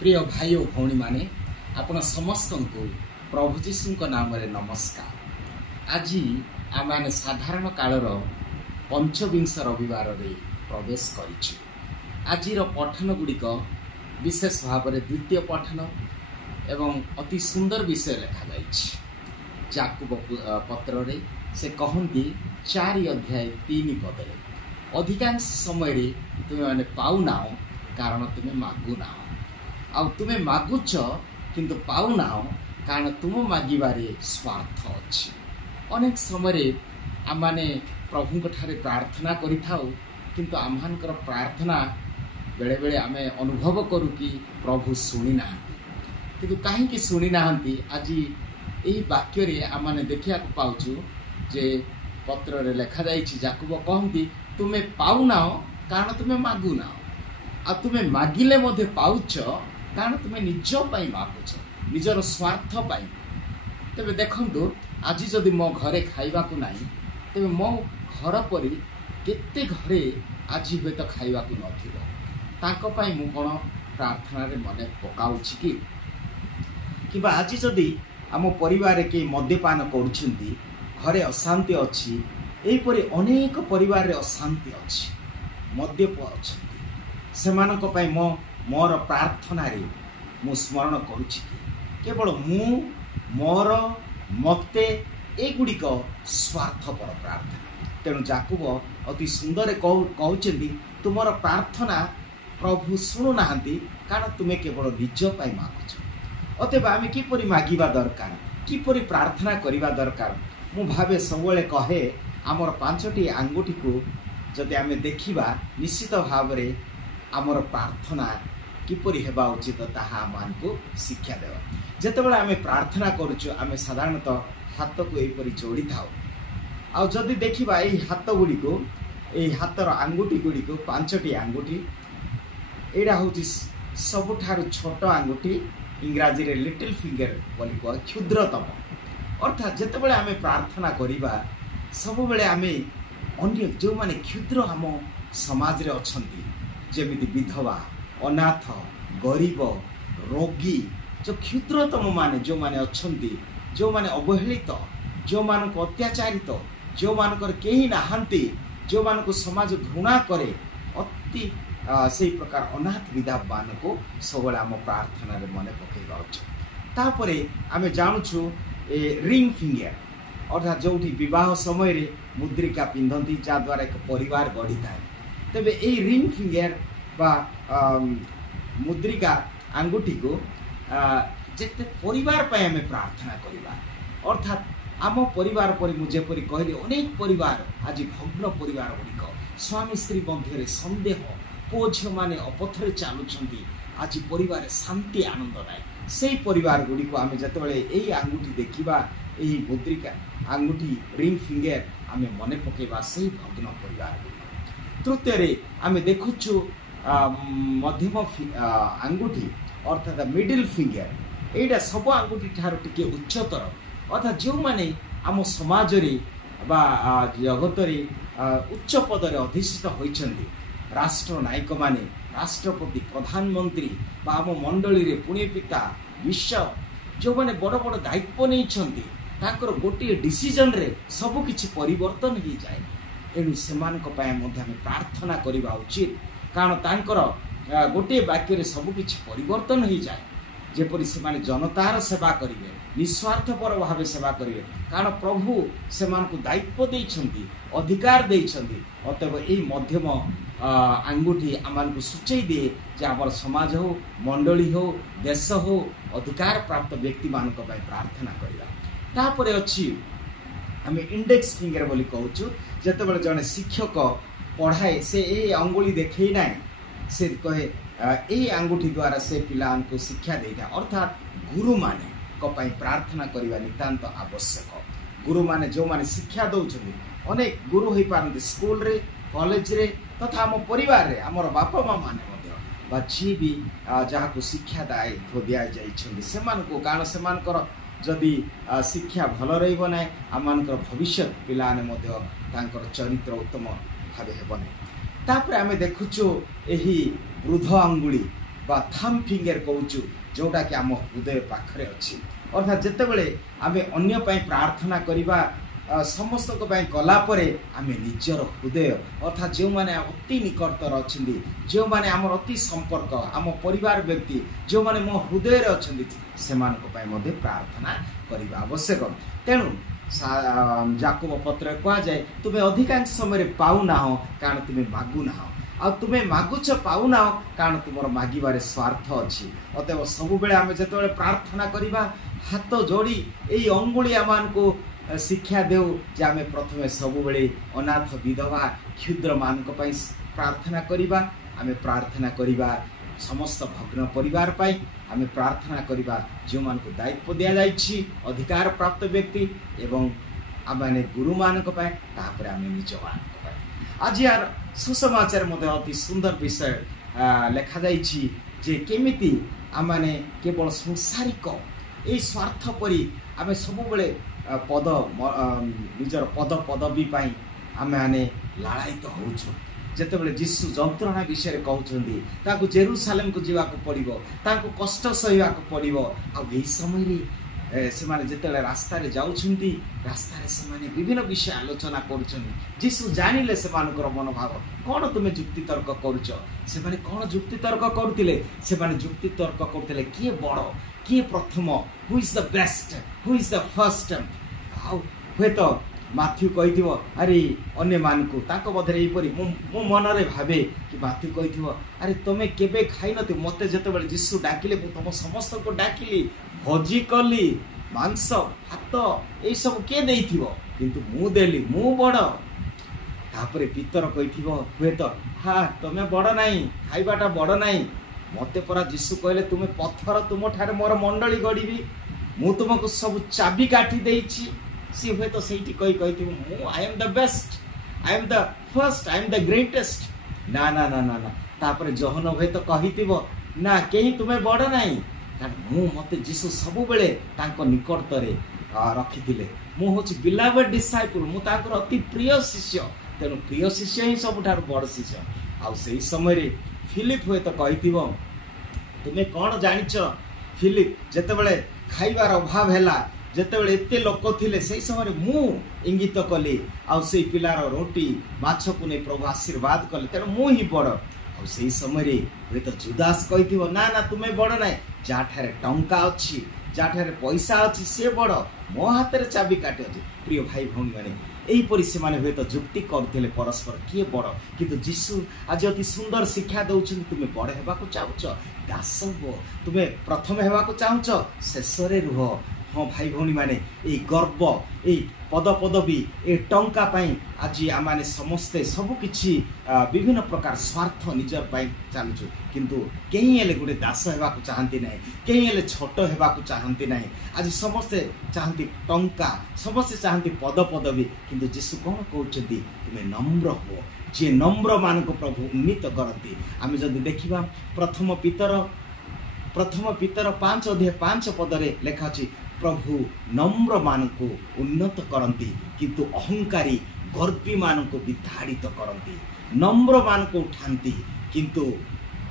प्रिय भाई और भौणी माने आपण समस्त को प्रभु जीशु नाम रे नमस्कार। आज आम साधारण कालर पंचविंश रविवार रे प्रवेश करिछु। आज पठन गुड़िक विशेष भाव में द्वितीय पठन एवं अति सुंदर विषय लिखा जाइछि। याकूब पत्र रे से कहती 4 अध्याय 3 पद अधिकांश समय तुम्हें मैंने पाऊनाओ कारण तुम्हें मागुनाओ आउ तुम्हें मागुच किंतु पाऊनाओ कारण तुम मागिबारे स्वार्थ अच्छी। अनेक समय आम माने प्रभु ठारे प्रार्थना करिथाउ किंतु आमहानकर प्रार्थना बेले बेले आमे अनुभव करू कि प्रभु सुनी नाहंती किंतु काहेकि सुनी नाहंती। आज यही वाक्य रे आम माने देखिया पाउछु जे पत्र रे लिखा जाइछि। याकूब कहंती तुम्हें पाऊनाओ कारण तुम्हें मागुनाओ आ तुम्हें मागिले मध्य पाउछ कारण तुम्हें निज पाई मागुछ निजर स्वार्थ पाई। तेबे देखंतु आज जदि मो घरे खाइबा को नाही तेबे मो घर परि केते घरे आज हुए तो खाइबा को नथिबो ताको पाई मु कोन प्रार्थना रे मने पकाउछि कि किबा आज जदि आम परिवार के मद्यपान करूछंती घरे अशांति अच्छी एहीपरि अनेक परिवार रे अशांति अच्छी मद्यप अच्छी सेमानक पाई मोर प्रार्थना रे मु स्मरण करुछि केवल मु मोर मते एगुड़िक स्वार्थपर प्रार्थना। तेणु याकूब अति सुंदर कहउछंती तुमर प्रार्थना प्रभु शुणु नाहंती कारण तुमे केवल निज पाई मागुछ। अतएव आमे किपरि मागिबा दरकार किपरि प्रार्थना करिबा दरकार। मु भावे सबले कहे आमर 5टी आंगुठी को जदि आमे देखिबा निश्चित भाव रे आमर प्रार्थना किपरि हेबा उचित ताहा आमको शिक्षा देवा। जेतेबेले आमे प्रार्थना करूछु आमे साधारणतः हाथ को एपरि जोड़ी थाउ आ जदि देखिबा एही हाथ गुडी को एही हाथर आंगुठी गुडी को 5टी आंगुठी एडा होछि सबुठारु छोट आंगुठी इंग्राजी रे लिटिल फिंगर बोली को क्षुद्रतम। अर्थात जेतेबेले आमे प्रार्थना करिबा सब बेले आमे अन्य जो माने क्षुद्र आम समाज रे अछंती जेमिति विधवा अनाथ गरीब रोगी जो क्षुद्रतम माने जो माने अछंती जो माने अवहेलित जो मान को अत्याचारित जो मानकर केही नाहंती जो मान को समाज घृणा करे अति से प्रकार अनाथ विधवा मान को सबले आम प्रार्थना रे मने पकेबा उचित। तापरे आमे जानुछु ए रिंग फिंगर अर्थात जो विवाह समय रे मुद्रिका पिंधती जद्वारा एक परिवार गढ़ी थाए। तेबे ए रिंग फिंगर बा मुद्रिका आंगुठी को जेते परिवार पाए आमे प्रार्थना करिबा अर्थात आम परिवार पर मुझे परि कहले अनेक परिवार आज भग्न परिवार गुड़िक स्वामी स्त्री मध्य संदेह पुओ झियो माने अपथरे चलुछंती आज परिवार शांति आनंद नाय। से परिवार गुड़िक आमे जतबेले एही आंगुठी देखिबा एही मुद्रिका आंगुठी रिंग फिंगर आमे मने पकेबा से भग्न परिवार गुड़िक। तृतीय आमे देखुछु मध्यम आंगुठी अर्थात मिडिल फिंगर एटा सब आंगुठी ठार टिके उच्चतर अर्थात जो माने आम समाज रे बा जगत रे उच्च पद रे अधिष्ठित होइछंती राष्ट्र नायक माने राष्ट्रपति प्रधानमंत्री बा आम मंडली रे पुणे पिता विश्व जो माने बड़ बड़ दायित्व नहीं छंती ताकर गोटे डिसीजन रे सब किछि परिवर्तन हो जाए। एणु सेमानक पाए मध्ये आमे प्रार्थना करिबा उचित कारण तांकर गोटे वाक्य रे सब किछि परिवर्तन हो जाए जेपरि से माने जनतार सेवा करिवे निस्वार्थपर भावे सेवा करिवे कारण प्रभु सेमानकु दायित्व देइछंती अधिकार देइछंती। अतएव एही मध्यम आंगुठी आमानकु सूचई दिए जे हमर समाज हो मंडली हो देश हो अधिकार प्राप्त व्यक्ति मानक पय प्रार्थना करिवा। तापरे अछि आमे इंडेक्स फिंगर बोली कहउछु जेतेबेले जने शिक्षक पढ़ाए से ए अंगुली देखै नै से कहे ए आंगुठी द्वारा से पिलान को शिक्षा देता अर्थात गुरु माने को पई प्रार्थना करिवा नितांत आवश्यक। गुरु माने जो माने शिक्षा दउछथि अनेक गुरु होई पारନ୍ତି स्कूल रे कॉलेज रे तथा हम परिवार रे हमर बापा मां माने मध्य बा जी भी जहा को शिक्षा दायित्व दिया जाई छथि सेमान को कारण सेमान कर जदि शिक्षा भल रहिबो नै आमानकर भविष्य पिलाने मध्य तांकर चरित्र उत्तम भाबे हेबो नै। तापर आमे देखुछु एही वृद्ध अंगुली बा थम फिंगर कहूँ जोटा कि आम हृदय पाखरे अच्छी अर्थात जितेबले आम अन्य प्रार्थना करवा समस्त कलापर आम निजर हृदय अर्थात जो मैंने अति निकटतर अच्छा जो मैंने आम अति संपर्क आम परिवार व्यक्ति जो मैंने मो हृदय अच्छा से प्रार्थना करने आवश्यक। तेणु जाकोब पत्र कह जाए तुम्हें अधिकांश समय पाऊना कारण तुम्हें मागुना आ तुम्हें मागुच पाऊना कारण तुम मागिबारे स्वार्थ अच्छी। अतएव सब बेले आम जो प्रार्थना करवा हाथ जोड़ी यही अंगुलिया मान को शिक्षा देऊ जे आम प्रथमे सब बेले अनाथ विधवा क्षुद्र मान प्रार्थना करवा आम प्रार्थना करवा समस्त भग्न परिवार पाई आम प्रार्थना करवा जो मान को दायित्व दि जाइए अधिकार प्राप्त व्यक्ति एवं आम गुरु मान आम निज मान आज यार सुसमाचार मध्य अति सुंदर विषय लिखा जे केमिति आम केवल संसारिक यही स्वार्थ परी आम सब बेले पद निजर पद पदवी आम मैंने लालायित होचु जितेबाला जीशु जंत्रणा विषय कहते जेरूसालेम को जावाक पड़ो ताकू कष्ट सहवाक पड़ो आई समय से जिते रास्तार जाऊँगी रास्तार से विभिन्न विषय आलोचना कर जीशु जानिले से मनोभाव कौन तुम्हें जुक्ति तर्क करुच से कौन जुक्ति तर्क करुले से जुक्ति तर्क करते किए बड़ किए प्रथम who is the best who is the first हे तो माथ्यू कही अरे अन्य मानकू मध्य यहीपरी मो मनरे भावे कि माथ्यू कही अरे तुम्हें केबे खाई न मत जो जीशु डाकिले तुम समस्त को डाकिली भोजी कली मांस भात यही सब किए दे किंतु मु देली मु बड़ तापर पितर कही हे तो हाँ तुम्हें बड़ नाई खाइबाटा बड़ नाई मते परा जीशु कहले तुम्हें पत्थर तुम ठारे मोर मंडली गढ़ी मु तुमको सब चाबी काटी देइछि सी हुए तो सही कही I am the best I am the first I am the greatest ना ना ना ना ना तापर जहन हुए तो कही ना कहीं तुम्हें बड़ नाई कारण मते जीशु सब बेले निकटतरे रखी मु हूँ बिलावेड डिसाइपल मु अति प्रिय शिष्य तेणु प्रिय शिष्य ही सबुठार बड़ शिष्य आउ से समय फिलिप हुए तो कही तुम्हें कौन जानिच फिलिप जितेबाला खाइबार अभाव है जितेबाला एत लोक थे से समय मु इंगित कली आउ से पिलार रोटी माछ को नहीं प्रभु आशीर्वाद कले तेणु मु ही बड़ आउ से समय हुए तो जुदास कही ना ना तुम्हें बड़ ना जहाँ टंका अच्छी जहाँ पैसा अच्छी सी बड़ मो हाथ में चाबी काटे अच्छे। प्रिय भाई भौणी मैंने यहीपरि से हुए तो जुक्ति करते परस्पर किए बड़ किंतु जीशु आज अति सुंदर शिक्षा दौरान तुम्हें बड़ होगा चाहूच दास हो तुम्हें प्रथम होगा चाहूच शेष रुह। हाँ भाई भौणी मैंने यही गर्व यही पद पदवी ये टंका आज आम समस्ते सबकि विभिन्न प्रकार स्वार्थ निजर चलुचु किंतु कहीं हेले गोटे दास होगा चाहती ना कहीं हेले छोट होगा चाहती ना आज समस्ते चाहती टंका समस्ते चाहती पद पदवी किंतु जीशु कौन कहते तुम्हें नम्र हो जी नम्र मान को प्रभु उन्नीत करती। आम जब देखा प्रथम पितर 5 पदरे लिखा अच्छी प्रभु नम्र मान को उन्नत करती किंतु अहंकारी गर्वी मान को विताड़ित करती नम्र मान को उठाती किंतु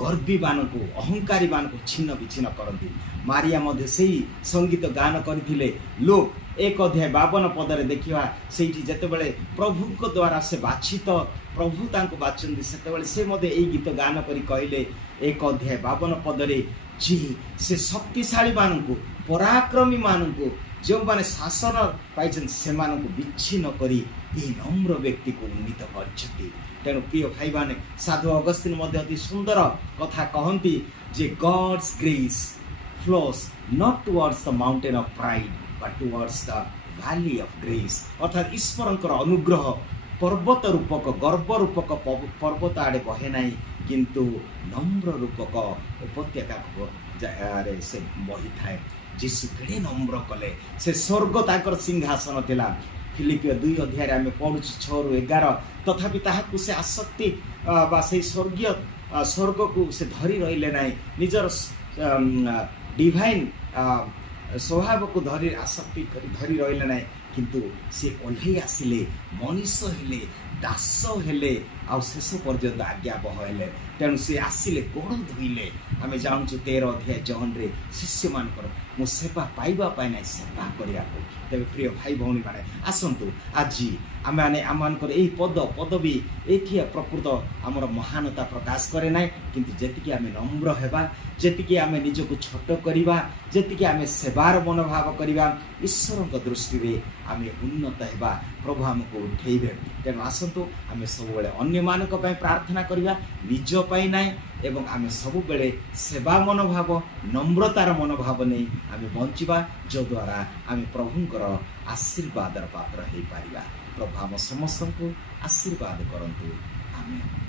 गर्वी मान को अहंकारी मान को छिन्न विच्छिन्न करती। मारिया मध्य से संगीत गान करते लोक 1:52 पदरे देखा से जितेबाला प्रभु द्वारा से बाछित प्रभु तांको बाछंती से यही गीत गान करी कहले 1:52 पदरे जी से शक्तिशाली मान को पराक्रमी मान को जो माने शासन पाई से विच्छिन्न करी यही नम्र व्यक्ति को उन्नीत कर। तेणु प्रिय भाई माने साधु अगस्तिन अति सुंदर कथा कहती जे God's grace flows not towards the mountain of pride but towards the valley of grace अर्थात ईश्वर अनुग्रह पर्वत रूपक गर्व रूपक पर्वत आड़े बहे ना किंतु नम्र रूपक उपत्यका से बही थाए। जीशु केड़े नम्र कले से स्वर्ग ताकर सिंहासन थिला फिलिपियो 2 अध्याय आम पढ़ु 6-11 तथापि ताहाकु से आसक्ति बा से स्वर्गीय स्वर्ग को से धरी रहिले ना निजर डिवाइन स्वभाव को धरी आसक्ति धरी रहिले ना किंतु से ओल्हे आसिले मनीष हेले दास हेले आ शेष पर्यंत आज्ञाबह हेले तेणु से आसिले गोड़ धोइले आमे जाणुछु 13 अध्याय जॉन रे शिष्य मानकर मु सेवा पाइबा पाइ नै सेवा करिया को। तबे प्रिय भाई भौणी माने आसंतु आज आमे आमानकर एही पदवी एथि प्रकृत हमर महानता प्रकाश करे नै, किंतु जेतिकी आमे नम्र हेबा, जेतिकी आमे निजको छोट करिबा, जेतिकी आमे सेवार मनोभाव करिबा, ईश्वरक दृष्टि रे आमे उन्नत हेबा, प्रभु हमको उठेइबे। तेणु आसंतु आमे सब बेले अन्य मानक पय प्रार्थना करिबा, निज पय नै, एवं आमे सब बेले सेवा मनोभाव नम्रतार मनोभाव नै आमे बंचिबा, जो द्वारा आमे प्रभुंकर आशीर्वादर पात्र हेइ पारिबा। प्रभु हम समस्त को आशीर्वाद करंतु। आमेन।